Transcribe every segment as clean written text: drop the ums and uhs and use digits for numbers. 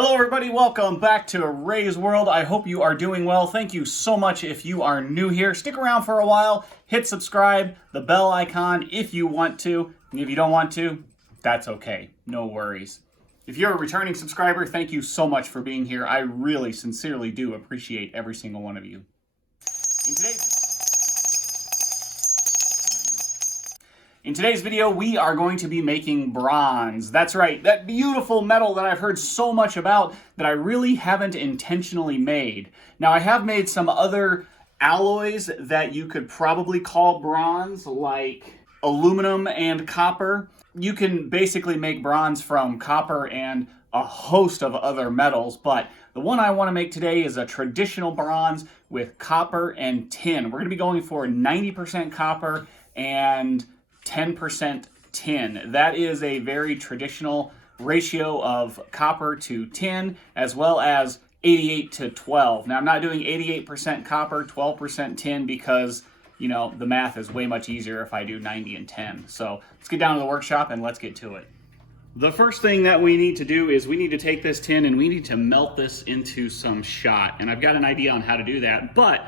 Hello everybody, welcome back to Ray's World. I hope you are doing well. Thank you so much if you are new here. Stick around for a while, hit subscribe, the bell icon if you want to. And if you don't want to, that's okay, no worries. If you're a returning subscriber, thank you so much for being here. I really sincerely do appreciate every single one of you. In today's video, we are going to be making bronze. That's right, that beautiful metal that I've heard so much about that I really haven't intentionally made. Now, I have made some other alloys that you could probably call bronze, like aluminum and copper. You can basically make bronze from copper and a host of other metals, but the one I want to make today is a traditional bronze with copper and tin. We're going to be going for 90% copper and 10% tin. That is a very traditional ratio of copper to tin, as well as 88 to 12. Now, I'm not doing 88% copper, 12% tin because, you know, the math is way much easier if I do 90 and 10. So let's get down to the workshop and let's get to it. The first thing that we need to do is we need to take this tin and we need to melt this into some shot. And I've got an idea on how to do that, but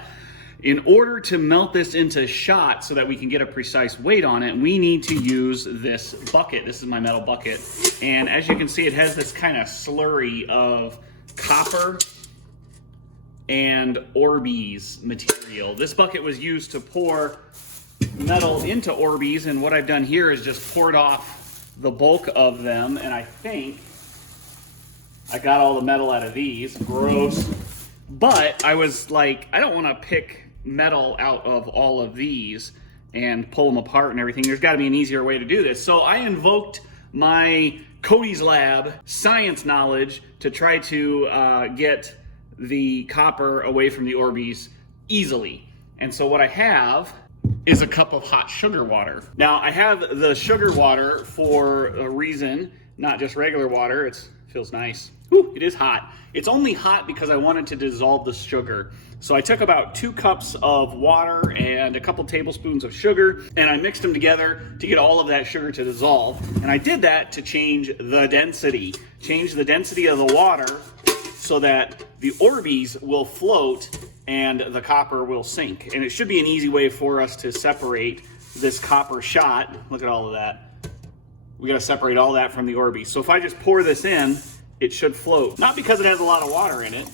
in order to melt this into shot so that we can get a precise weight on it, we need to use this bucket. This is my metal bucket. And as you can see, it has this kind of slurry of copper and Orbeez material. This bucket was used to pour metal into Orbeez, and what I've done here is just poured off the bulk of them, and I think I got all the metal out of these. Gross. But I was like, I don't want to pick metal out of all of these and pull them apart and everything. There's got to be an easier way to do this. So I invoked my Cody's lab science knowledge to try to get the copper away from the Orbeez easily. And so what I have is a cup of hot sugar water. Now, I have the sugar water for a reason, not just regular water. It feels nice. Whew, it is hot. It's only hot because I wanted to dissolve the sugar. So I took about 2 cups of water and a couple tablespoons of sugar, and I mixed them together to get all of that sugar to dissolve. And I did that to change the density. Change the density of the water so that the Orbeez will float and the copper will sink. And it should be an easy way for us to separate this copper shot. Look at all of that. We gotta separate all that from the Orbeez. So if I just pour this in, it should float. Not because it has a lot of water in it,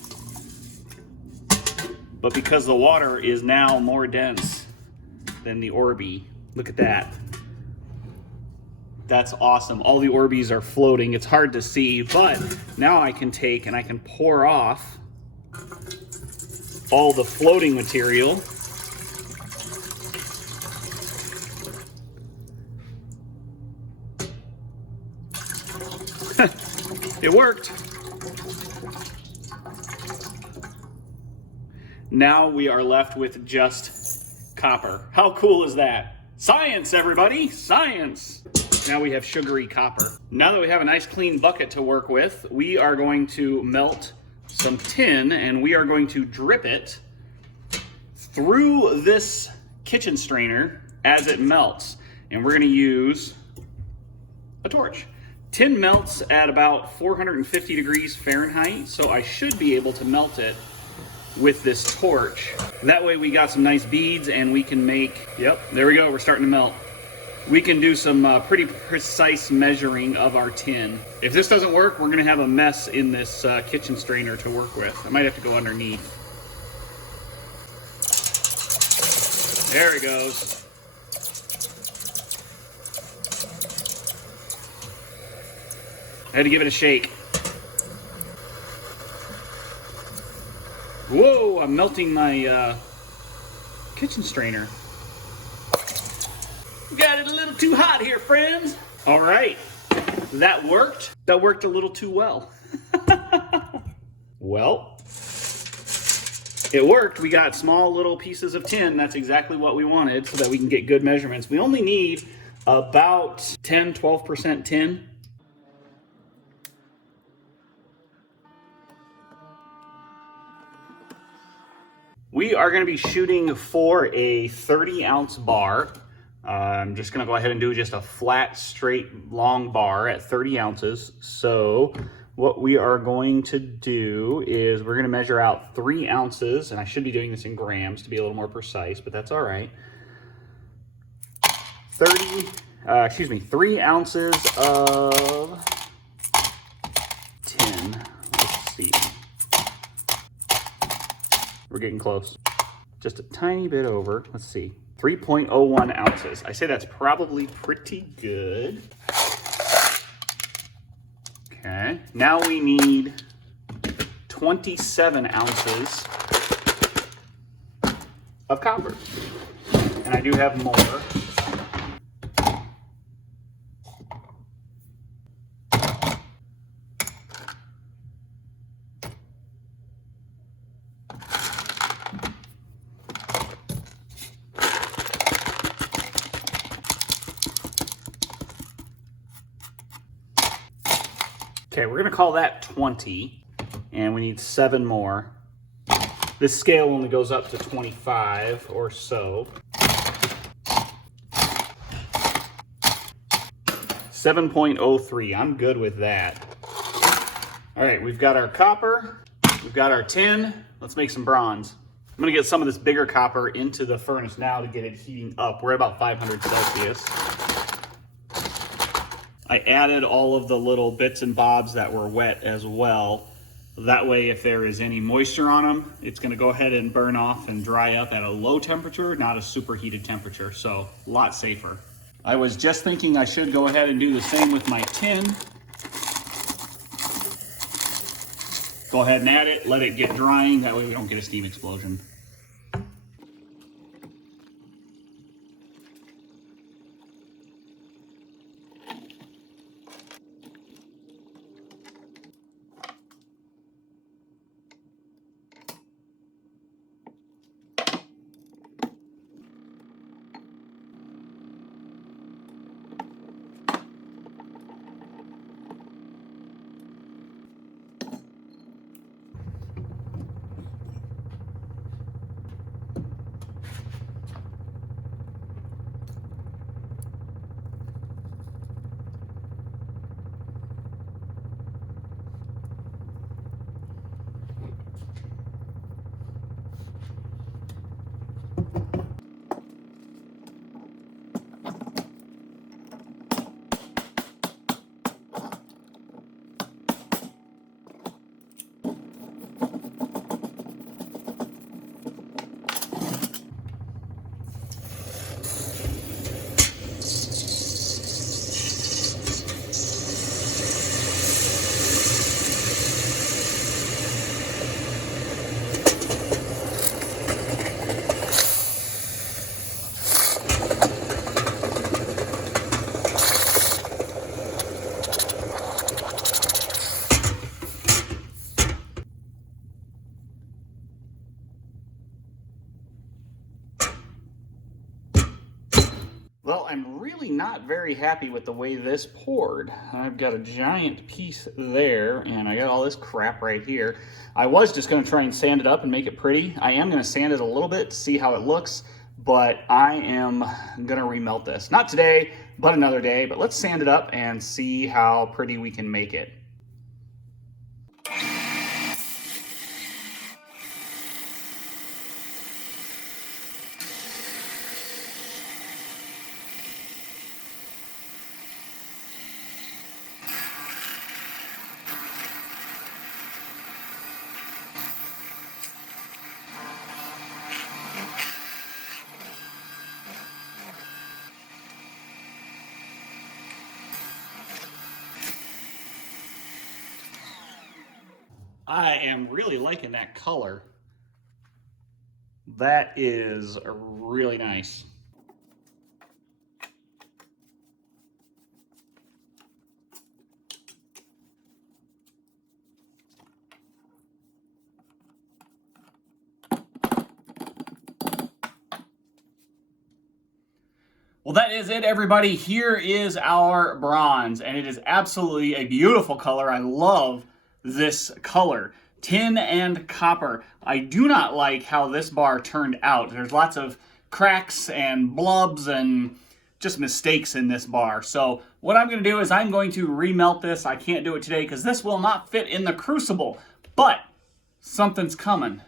but because the water is now more dense than the Orbeez. Look at that. That's awesome. All the Orbeez are floating. It's hard to see, but now I can take and I can pour off all the floating material. It worked. Now we are left with just copper. How cool is that? Science, everybody, science. Now we have sugary copper. Now that we have a nice clean bucket to work with, we are going to melt some tin and we are going to drip it through this kitchen strainer as it melts. And we're gonna use a torch. Tin melts at about 450 degrees Fahrenheit, so I should be able to melt it with this torch. That way we got some nice beads and we can make, yep, there we go, we're starting to melt. We can do some pretty precise measuring of our tin. If this doesn't work, we're gonna have a mess in this kitchen strainer to work with. I might have to go underneath. There it goes. I had to give it a shake. Whoa, I'm melting my kitchen strainer. Got it a little too hot here, friends. All right, that worked. That worked a little too well. Well, it worked. We got small little pieces of tin. That's exactly what we wanted so that we can get good measurements. We only need about 10-12% tin. We are going to be shooting for a 30-ounce bar. I'm just going to go ahead and do just a flat, straight, long bar at 30 ounces. So what we are going to do is we're going to measure out 3 ounces, and I should be doing this in grams to be a little more precise, but that's all right. 3 ounces of tin. Let's see. We're getting close. Just a tiny bit over. Let's see. 3.01 ounces. I say that's probably pretty good. Okay. Now we need 27 ounces of copper. And I do have more. Okay, we're gonna call that 20, and we need 7 more. This scale only goes up to 25 or so. 7.03, I'm good with that. All right, we've got our copper, we've got our tin. Let's make some bronze. I'm gonna get some of this bigger copper into the furnace now to get it heating up. We're at about 500 Celsius. I added all of the little bits and bobs that were wet as well. That way, if there is any moisture on them, it's gonna go ahead and burn off and dry up at a low temperature, not a superheated temperature, so a lot safer. I was just thinking I should go ahead and do the same with my tin. Go ahead and add it, let it get drying, that way we don't get a steam explosion. Well, I'm really not very happy with the way this poured. I've got a giant piece there, and I got all this crap right here. I was just gonna try and sand it up and make it pretty. I am gonna sand it a little bit to see how it looks, but I am gonna remelt this. Not today, but another day, but let's sand it up and see how pretty we can make it. I am really liking that color. That is really nice. Well, that is it, everybody. Here is our bronze, and it is absolutely a beautiful color. I love this color. Tin and copper. I do not like how this bar turned out. There's lots of cracks and blubs and just mistakes in this bar. So what I'm going to do is I'm going to remelt this. I can't do it today because this will not fit in the crucible, but something's coming.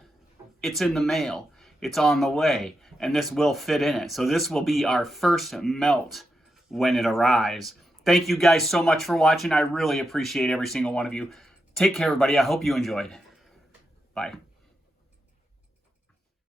It's in the mail. It's on the way, and this will fit in it. So this will be our first melt when it arrives. Thank you guys so much for watching. I really appreciate every single one of you. Take care, everybody. I hope you enjoyed. Bye.